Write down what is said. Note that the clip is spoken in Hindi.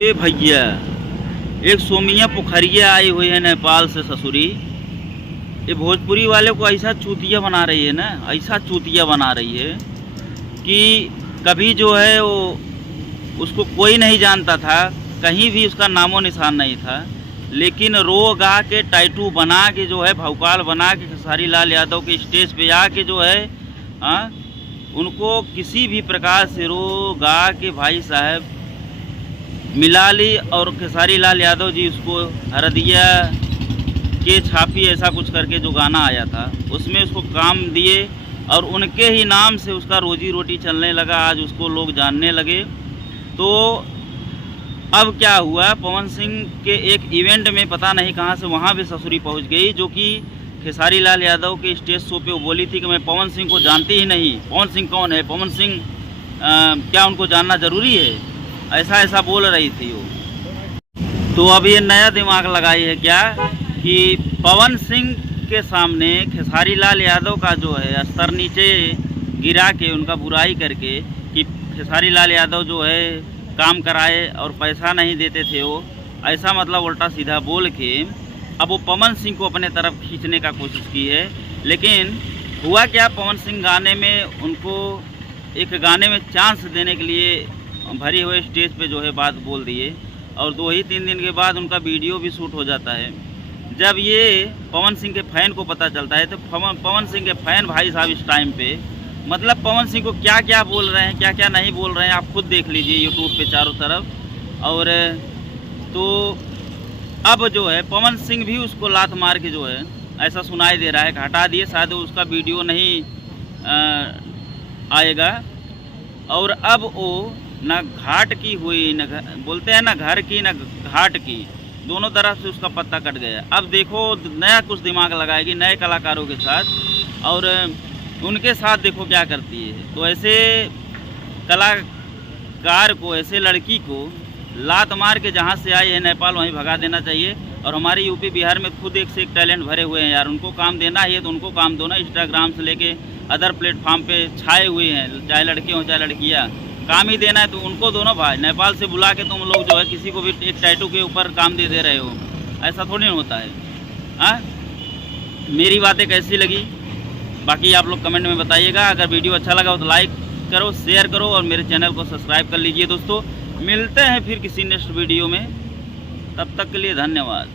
ए भैया, एक सोमिया पोखरिया आई हुई है नेपाल से ससुरी। ये भोजपुरी वाले को ऐसा चूतिया बना रही है ना, ऐसा चूतिया बना रही है कि कभी जो है वो उसको कोई नहीं जानता था, कहीं भी उसका नामो निशान नहीं था, लेकिन रो गा के टाइटू बना के जो है भौकाल बना के खेसारी लाल यादव के स्टेज पे आके जो है उनको किसी भी प्रकार से रो गा के भाई साहब मिला ली। और खेसारी लाल यादव जी उसको हरदिया के छापी ऐसा कुछ करके जो गाना आया था उसमें उसको काम दिए और उनके ही नाम से उसका रोजी रोटी चलने लगा। आज उसको लोग जानने लगे। तो अब क्या हुआ, पवन सिंह के एक इवेंट में पता नहीं कहां से वहां भी ससुरी पहुंच गई, जो कि खेसारी लाल यादव के स्टेज शो पे वो बोली थी कि मैं पवन सिंह को जानती ही नहीं। पवन सिंह कौन है, पवन सिंह क्या उनको जानना ज़रूरी है, ऐसा ऐसा बोल रही थी वो। तो अब ये नया दिमाग लगाई है क्या कि पवन सिंह के सामने खेसारी लाल यादव का जो है स्तर नीचे गिरा के उनका बुराई करके कि खेसारी लाल यादव जो है काम कराए और पैसा नहीं देते थे वो, ऐसा मतलब उल्टा सीधा बोल के अब वो पवन सिंह को अपने तरफ खींचने का कोशिश की है। लेकिन हुआ क्या, पवन सिंह गाने में उनको एक गाने में चांस देने के लिए भरी हुए स्टेज पे जो है बात बोल दिए और 2-3 दिन के बाद उनका वीडियो भी शूट हो जाता है। जब ये पवन सिंह के फैन को पता चलता है तो पवन सिंह के फैन भाई साहब इस टाइम पे मतलब पवन सिंह को क्या क्या बोल रहे हैं, क्या क्या नहीं बोल रहे हैं, आप खुद देख लीजिए यूट्यूब पे चारों तरफ। और तो अब जो है पवन सिंह भी उसको लात मार के जो है ऐसा सुनाई दे रहा है कि हटा दिए, शायद उसका वीडियो नहीं आएगा। और अब वो न घाट की हुई, न बोलते हैं ना घर की न घाट की, दोनों तरफ से उसका पत्ता कट गया। अब देखो नया कुछ दिमाग लगाएगी नए कलाकारों के साथ और उनके साथ देखो क्या करती है। तो ऐसे कलाकार को, ऐसे लड़की को लात मार के जहाँ से आई है नेपाल वहीं भगा देना चाहिए। और हमारे यूपी बिहार में खुद एक से एक टैलेंट भरे हुए हैं यार, उनको काम देना ही है तो उनको काम दो ना। इंस्टाग्राम से लेके अदर प्लेटफॉर्म पे छाए हुए हैं, चाहे लड़के हों चाहे लड़कियाँ, काम ही देना है तो उनको दोनों भाई। नेपाल से बुला के तुम लोग जो है किसी को भी एक टैटू के ऊपर काम दे रहे हो, ऐसा थोड़ी नहीं होता है। हाँ, मेरी बातें कैसी लगी बाकी आप लोग कमेंट में बताइएगा। अगर वीडियो अच्छा लगा हो तो लाइक करो, शेयर करो और मेरे चैनल को सब्सक्राइब कर लीजिए दोस्तों। मिलते हैं फिर किसी नेक्स्ट वीडियो में, तब तक के लिए धन्यवाद।